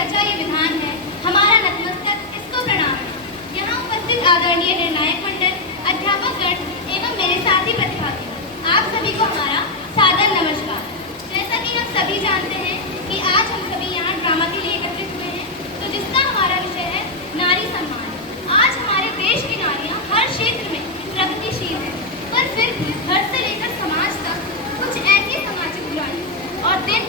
रचा ये विधान है, हमारा नतमस्तक इसको प्रणाम है। यहाँ उपस्थित आदरणीय निर्णायक मंडल, अध्यापकगण एवं मेरे साथी प्रतिभागी, आप सभी को हमारा सादर नमस्कार। जैसा कि हम सभी जानते हैं कि आज हम सभी यहाँ ड्रामा के लिए एकत्रित हुए हैं, तो जिसका हमारा विषय है नारी सम्मान। आज हमारे देश की नारियाँ हर क्षेत्र में प्रगतिशील है, पर फिर भी घर से लेकर समाज तक कुछ ऐसी सामाजिक बुराइयां और दिन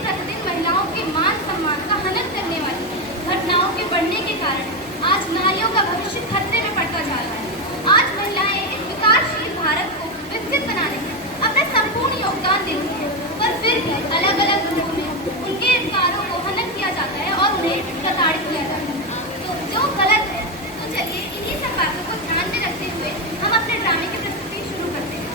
प्रतिदिन महिलाओं के मान सम्मान का हनन करने वाली घटनाओं के बढ़ने के कारण आज नारियों का भविष्य खतरे में पड़ता जा रहा है। आज महिलाएं इस विकासशील भारत को विकसित बनाने में अपना संपूर्ण योगदान देती है, पर फिर भी अलग अलग रूपों में उनके अधिकारों को हनन किया जाता है और उन्हें प्रताड़ित किया जाता है, तो जो गलत है। तो चलिए इन्हीं सब बातों को ध्यान में रखते हुए हम अपने ड्रामे की प्रस्तुति शुरू करते हैं।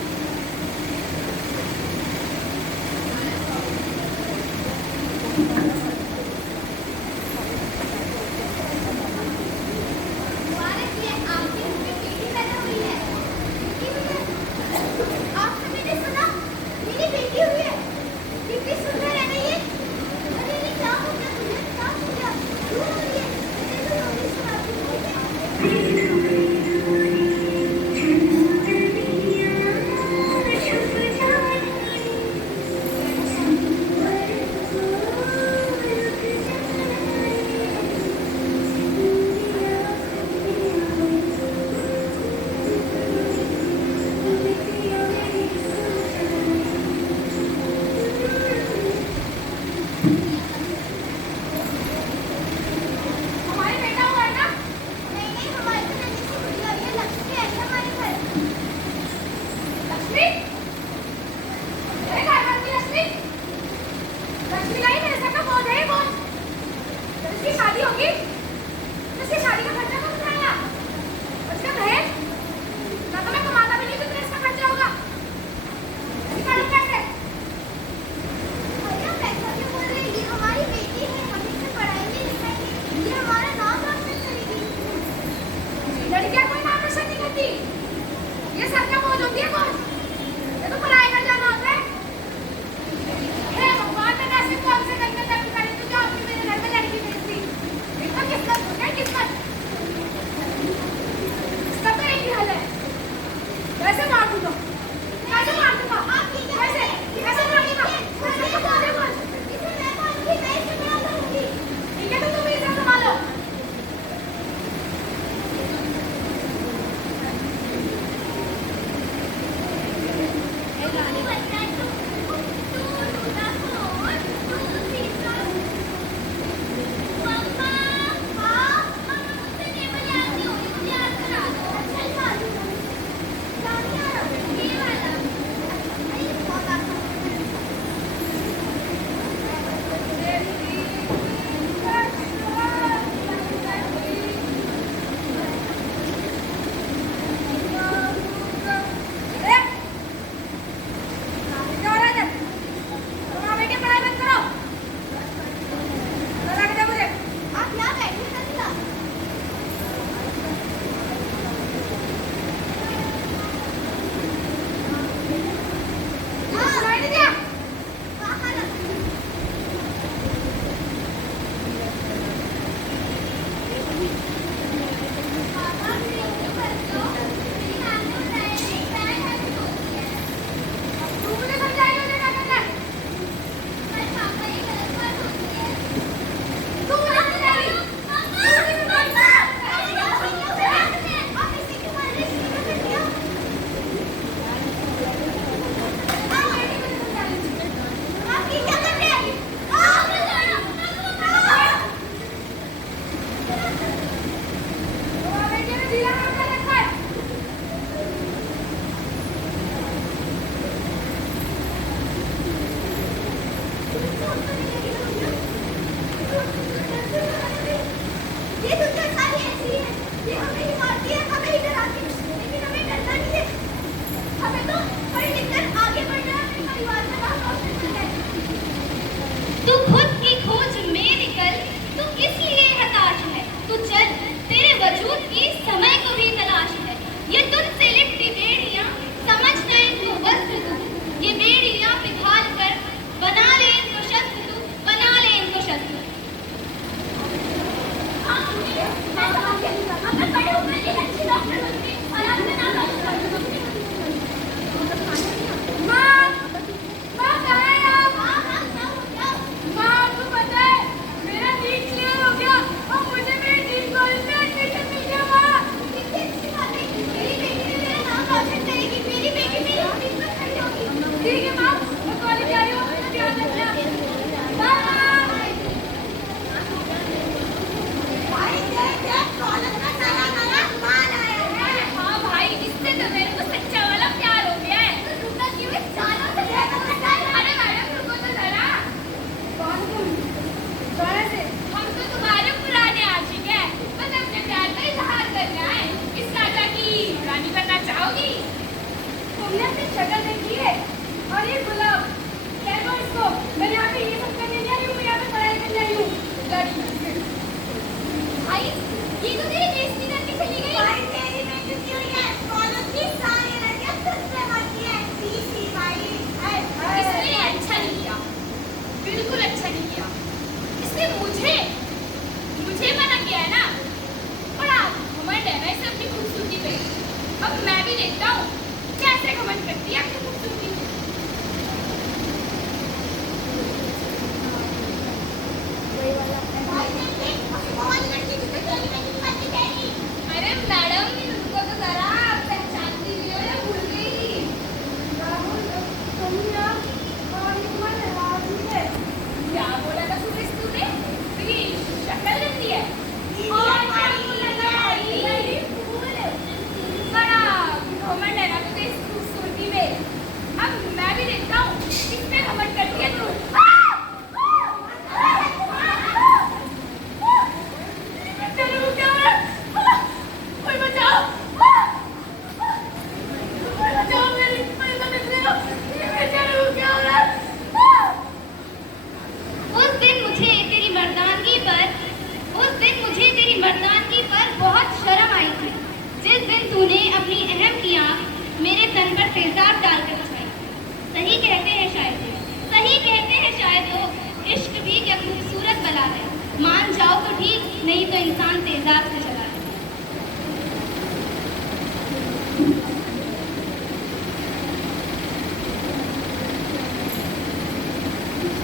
इश्क भी क्या खूबसूरत बला है, मान जाओ तो ठीक, नहीं तो इंसान तेजाब से चला है।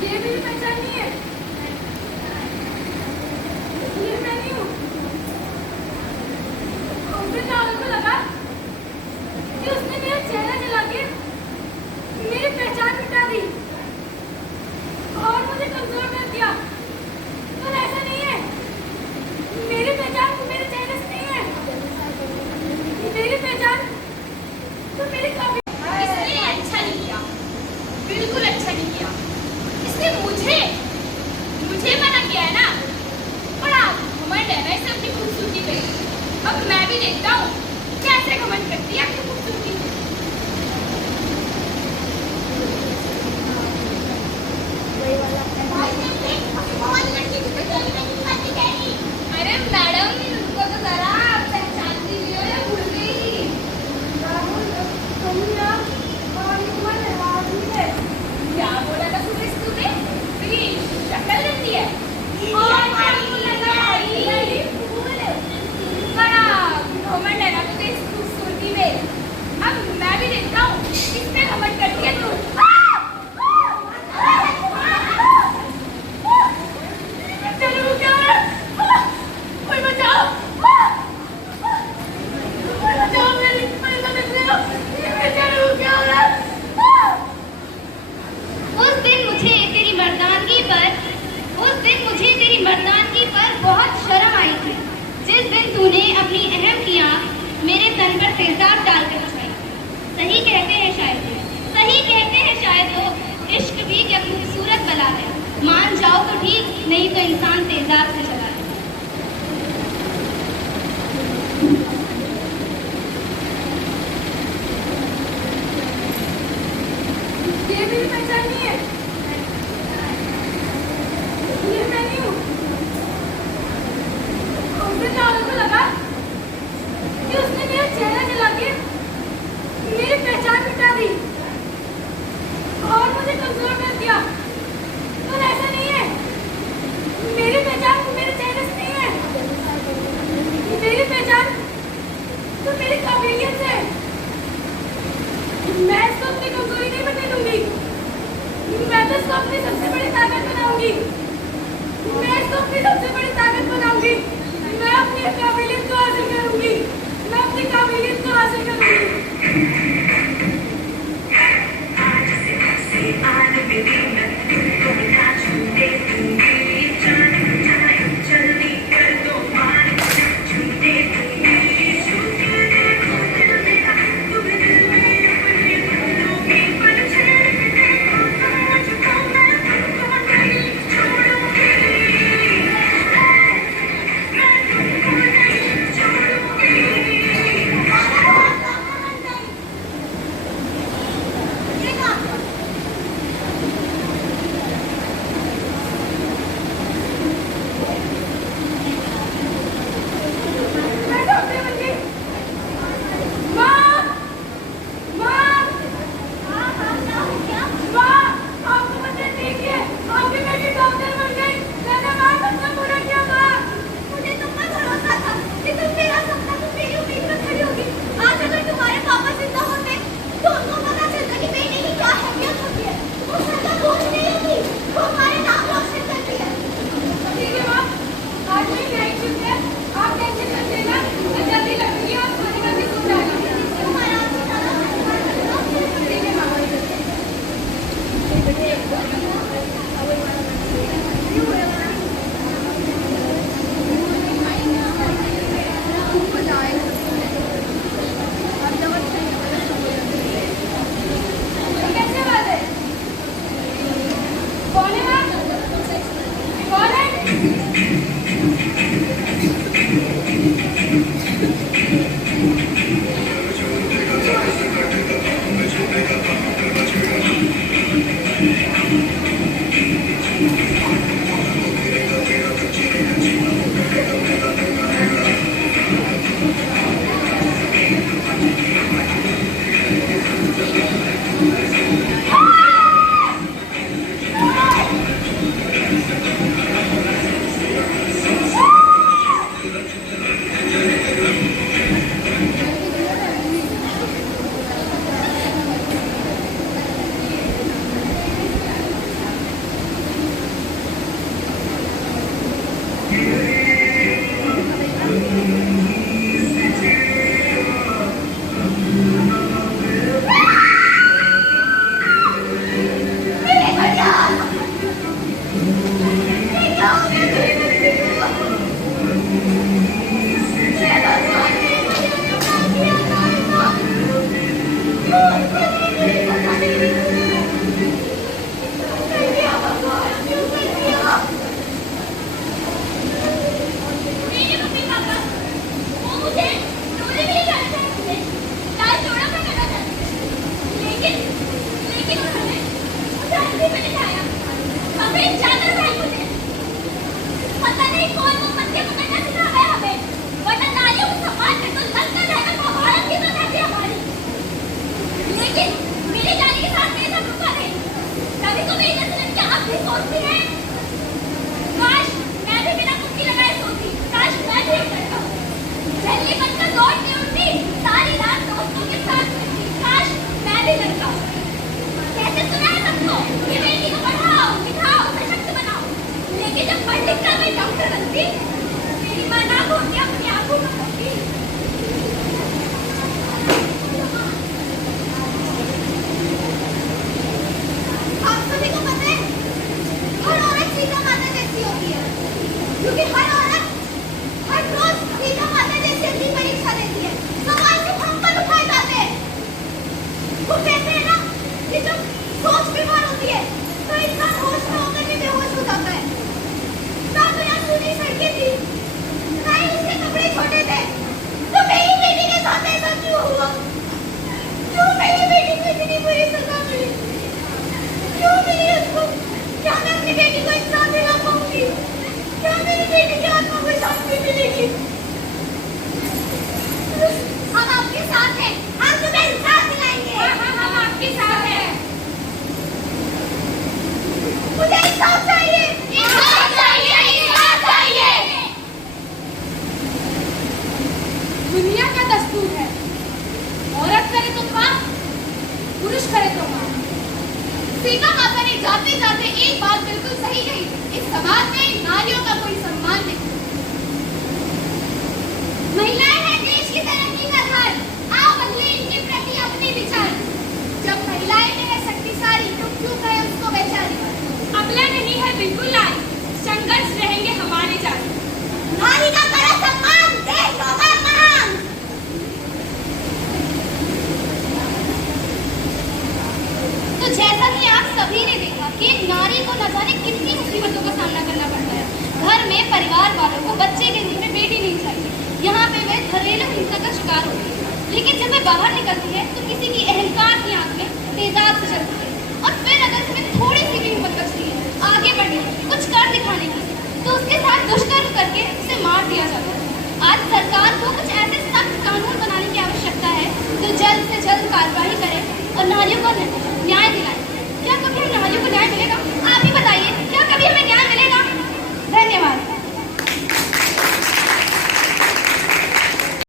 ये मेरी पहचान नहीं है, ये मैं नहीं हूँ। उस दिन राहुल को लगा कि उसने मेरा चेहरा जला के मेरी पहचान मिटा दी और मुझे कमजोर कर दिया, पर ऐसा नहीं है। मेरी पहचान मेरे चेहरे से नहीं है, मेरी पहचान तो मेरी काफी। इसने अच्छा नहीं किया, बिल्कुल अच्छा नहीं किया। इसने मुझे मना किया है ना, बड़ा घमंड है वैसे अपनी खूबसूरती पे। अब मैं भी देखता हूँ कैसे घमंड करती है अपनी खूबसूरती पे। अरे मैडम उनको तो जरा पहचान दीजिए, मैं भूल गई। क्या बोला था सुरेश तूने? मेरी शक्ल गंदी है और क्या बोला था भाई? बड़ा घमंड है ना तुझे इस खूबसूरती में। अब मैं भी देखता हूँ किसने घमंड करती है तू। तेरे को क्या हो रहा है? कोई बचाओ, कोई बचाओ, मेरी मदद करो, तेरे को क्या हो रहा है? उस दिन मुझे तेरी मर्दानगी पर बहुत शर्म आई थी, जिस दिन तूने अपनी अहम की आंख मेरे तन पर तेजाब डालकर बचाई। सही कहते हैं शायद वो इश्क भी क्या खूबसूरत बला है, मान जाओ तो ठीक, नहीं तो इंसान तेजाब से चला है। ये मेरी पहचान नहीं है, ये मैं नहीं हूँ। उस दिन राहुल को लगा कि उसने मेरा चेहरा जला के मेरी पहचान मिटा दी और मुझे कमजोर कर दिया, पर ऐसा नहीं है। मेरी पहचान मेरे चेहरे से नहीं है, मेरी पहचान तो मेरी काबिलियत से है। मैं इसको अपनी कमजोरी नहीं बनने दूंगी, मैं तो इसको अपनी सबसे बड़ी ताकत बनाऊंगी, मैं इसको अपनी सबसे बड़ी ताकत बनाऊंगी। मैं अपनी काबिलियत को हासिल करूंगी, मैं अपनी काबिलियत को हासिल करूंगी। से चादर पहन मुझे। पता नहीं कौन वो पत्ते पकड़ना सिखा गया हमें, वरना नारियों को सम्मान में तो लगता रहना महाभारत की तरह थी हमारी। लेकिन मेरे जाने के साथ मेरे सब रुका नहीं, तभी तो मेरी नस्ल क्या अब भी सोचती है। काश मैं भी बिना मुक्ति लगाए सोती, काश मैं भी एक लड़का जल्दी बनकर लौट नहीं उठती, सारी रात दोस्तों के साथ रहती, काश मैं भी लड़का। कहते सुना है सबको कि बेटी को पढ़ाओ लिखाओ सशक्त बनाओ, लेकिन जब पढ़ लिख कर मैं डॉक्टर बनती, मेरी माँ ना बोल के अपनी आंखों में खोती। आप सभी को पता है हर औरत सीता माता जैसी होती है, क्योंकि हर औरत हर रोज सीता माता जैसी अपनी परीक्षा देती है। सवाल सिर्फ हम पर उठाए जाते हैं। वो कहते हैं ना कि जब सोच बीमार होती है तो इंसान होश में होकर भी बेहोश हो जाता है। ना तो यहाँ सूजी सड़कें थी, ना ही उसके कपड़े छोटे थे। तो मेरी बेटी के साथ ऐसा क्यों हुआ? क्यों मेरी बेटी को इतनी बुरी सजा मिली? क्यों मिली उसको? क्या मैं अपनी बेटी को इंसान दिला पाऊंगी? क्या मेरी बेटी की आत्मा को शांति मिलेगी? हम आपके साथ हैं, हम तुम्हें इंसाफ दिलाएंगे। हाँ, हम आपके साथ हैं। मुझे इंसाफ चाहिए, इंसाफ चाहिए, इंसाफ चाहिए। दुनिया का दस्तूर है, औरत करे तो काम, पुरुष करे तो मां। सीता माता ने जाते जाते एक बात बिल्कुल सही कही, इस समाज में नारियों का कोई सम्मान नहीं। महिलाएं हैं देश की तरक्की का आधार। आओ बदले इनके प्रति अपने विचार। जब महिलाएं में है शक्तिशाली तो क्यों कहे उसको बेचारी। अबला नहीं है बिल्कुल नारी, संघर्ष रहेंगे हमारे जारी। नारी का करो सम्मान, देश होगा महान। तो जैसा कि आप सभी ने देखा कि एक नारी को न जाने कितनी मुसीबतों का सामना करना पड़ता है। घर में परिवार वालों को बच्चे के मुंह में बेटी नहीं चाहिए, यहाँ पे वे घरेलू हिंसा का शिकार होती है। लेकिन जब वे बाहर निकलती है तो किसी की अहंकार की आंख में तेजाब से चलती है, और फिर अगर तुम्हें थोड़ी सी भी हिम्मत बचती है आगे बढ़ने की, कुछ कर दिखाने की, तो उसके साथ दुष्कर्म करके उसे मार दिया जाता है। आज सरकार को कुछ ऐसे सख्त कानून बनाने की आवश्यकता है जो जल्द से जल्द कार्रवाई